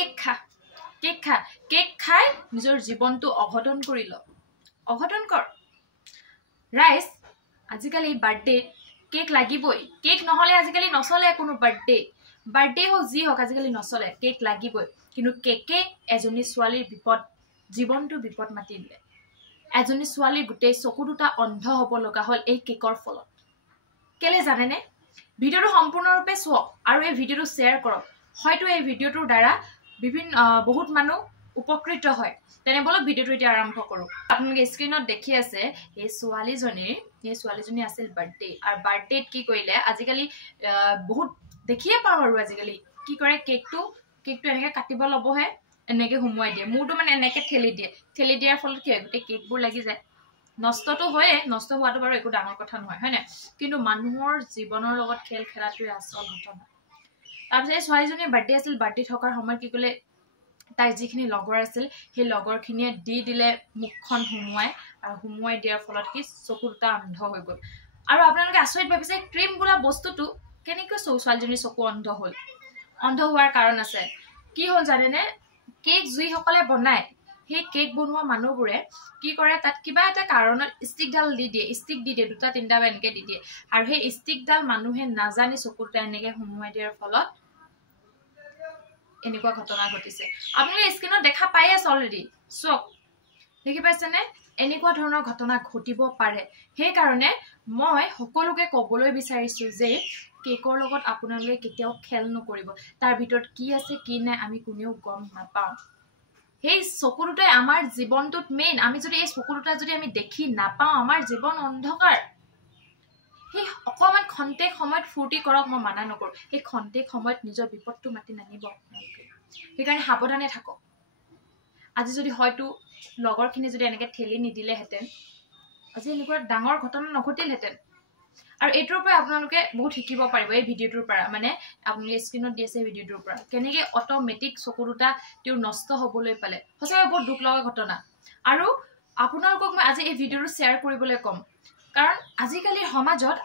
cake খা cake খাই নিজৰ জীৱনটো অঘটন কৰি ল অঘটন কৰ ৰাইজ আজিকালি বাৰ্থডে কেক লাগিবই কেক নহলে আজিকালি নচলে কোনো বাৰ্থডে হোক যি হোক আজিকালি নচলে কেক লাগিবই কিন্তু কেকে এজনী ছোৱালীৰ বিপদ জীৱনটো বিপদ মাতি দিলে এজনী ছোৱালীৰ গোটেই চকু দুটা অন্ধ হ'ব লগা হ'ল এই কেকৰ ফলত কেলে জানেনে ভিডিওটো সম্পূৰ্ণৰূপে চাওক আৰু এই ভিডিওটো শ্বেয়াৰ কৰক হয়তো এই ভিডিওটোৰ দ্বাৰা বিভিন্ন বহুত মানুহ উপকৃত হয় তেনে বলক ভিডিওটো এতিয়া আৰম্ভ কৰো আপোনালোকে স্ক্ৰিনত দেখি আছে এই ছোৱালীজনী আছিল বাৰ্থডে আৰু বাৰ্থডেত কি কৰিলে আজিকালি বহুত দেখিয়ে পাওঁ আৰু আজিকালি কি কৰে কেকটো এনেকে কাটিব লবহে এনেকে হুমুৱাই দিয়ে মোৰটো মানে এনেকে ঠেলি দিয়াৰ ফলত কি হয় গোটেই কেকবোৰ লাগি যায় নষ্টটো হয় নষ্ট হোৱাটো বাৰু একো ডাঙৰ কথা নহয় হয় না কিন্তু মানুহৰ জীৱনৰ লগত খেল খেলাটোৱে আচল ঘটনা তাৰপিছত এই ছোৱালীজনীৰ বাৰ্থডে আছিল বাৰ্থডে থকাৰ সময়ত কি ক'লে তাই যিখিনি লগৰ আছিল সেই লগৰখিনিয়ে দিলে মুখখন হুমুৱাই দিয়াৰ ফলত কি চকু দুটা অন্ধ হৈ গ'ল আৰু আপোনালোকে আচৰিত ভাবিছে ক্ৰীম বোলা বস্তুটো কেনেকৈ ছোৱালীজনীৰ চকু অন্ধ হ'ল অন্ধ হোৱাৰ কাৰণ আছে কি হ'ল জানেনে কেক যিসকলে বনায় সেই কেক বনোৱা মানুহবোৰে কি কৰে তাত কিবা এটা কাৰণত ষ্টিকডাল দি দিয়ে দুটা তিনিটা বা এনেকে দি দিয়ে আৰু সেই ষ্টিকডাল মানুহে নাজানি চকুটা এনেকে হুমুৱাই দিয়াৰ ফলত এনেকুৱা ঘটনা ঘটিছে আপোনালোকে স্ক্ৰিনত দেখা পাই আছে অলৰেডি চক দেখি পাইছেনে এনেকুৱা ধৰণৰ ঘটনা ঘটিব পাৰে সেই কাৰণে মই সকলোকে ক'বলৈ বিচাৰিছো যে কেকৰ লগত আপোনালোকে কেতিয়াও খেল নকৰিব তাৰ ভিতৰত কি আছে কি নাই আমি কোনেও গম নাপাওঁ সেই চকু দুটাই আমাৰ জীৱনটোত মেইন আমি যদি এই চকু দুটা যদি আমি দেখি নাপাওঁ আমাৰ জীৱন অন্ধকাৰ সেই অকমান খন্তেক সময়ত ফূৰ্তি কৰক মই মানা নকৰো সেই খন্তেক সময়ত নিজৰ বিপদটো মাতি নানিব সেইকাৰণে সাৱধানে থাকক আজি যদি হয়তো লগৰখিনি যদি এনেকে ঠেলি নিদিলেহেঁতেন আজি এনেকুৱা ডাঙৰ ঘটনা নঘটিলহেঁতেন আৰু এইটোৰ পৰা আপোনালোকে বহুত শিকিব পাৰিব এই ভিডিওটোৰ পৰা মানে আপুনি স্ক্ৰিনত দি আছে ভিডিওটোৰ পৰা কেনেকৈ অটোমেটিক চকু দুটা তেওঁ নষ্ট হ'বলৈ পালে সঁচাকৈ বহুত দুখ লগা ঘটনা আৰু আপোনালোকক মই আজি এই ভিডিওটো শ্বেয়াৰ কৰিবলৈ ক'ম কাৰণ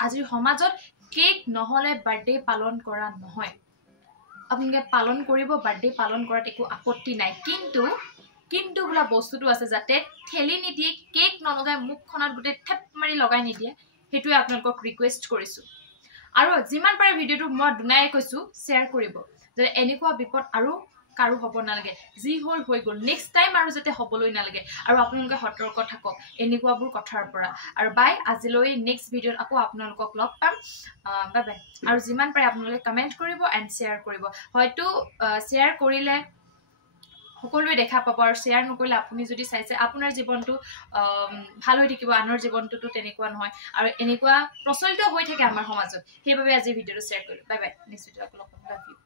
আজিৰ সমাজত কেক নহলে বাৰ্থডে পালন কৰা নহয় আপোনালোকে পালন কৰিব বাৰ্থডে পালন কৰাত একো আপত্তি নাই কিন্তু বোলা বস্তুটো আছে যাতে ঠেলি নিদিয়ে কেক নলগাই মুখখনত গোটেই থেপ মাৰি লগাই নিদিয়ে সেইটোৱে আপোনালোকক ৰিকুৱেষ্ট কৰিছো আৰু যিমান পাৰে ভিডিওটো মই দুনাই কৈছো শ্বেয়াৰ কৰিব যে এনেকুৱা বিপদ আৰু কাৰো হ'ব নালাগে যি হ'ল হৈ গ'ল নেক্সট টাইম আৰু যাতে হ'বলৈ নালাগে আৰু আপোনালোকে সতৰ্ক থাকক এনেকুৱাবোৰ কথাৰ পৰা আৰু বাই আজিলৈ নেক্সট ভিডিওত আকৌ আপোনালোকক লগ পাম বাই বাই আৰু যিমান পাৰে আপোনালোকে কমেন্ট কৰিব এণ্ড শ্বেয়াৰ কৰিব হয়তো শ্বেয়াৰ কৰিলে সকলোৱে দেখা পাব আৰু শ্বেয়াৰ নকৰিলে আপুনি যদি চাইছে আপোনাৰ জীৱনটো ভাল হৈ থাকিব আনৰ জীৱনটোতো তেনেকুৱা নহয় আৰু এনেকুৱা প্ৰচলিত হৈ থাকে আমাৰ সমাজত সেইবাবে আজি ভিডিওটো শ্বেয়াৰ কৰিলো বাই বাই নেক্সট ভিডিওত আকৌ লগ পাম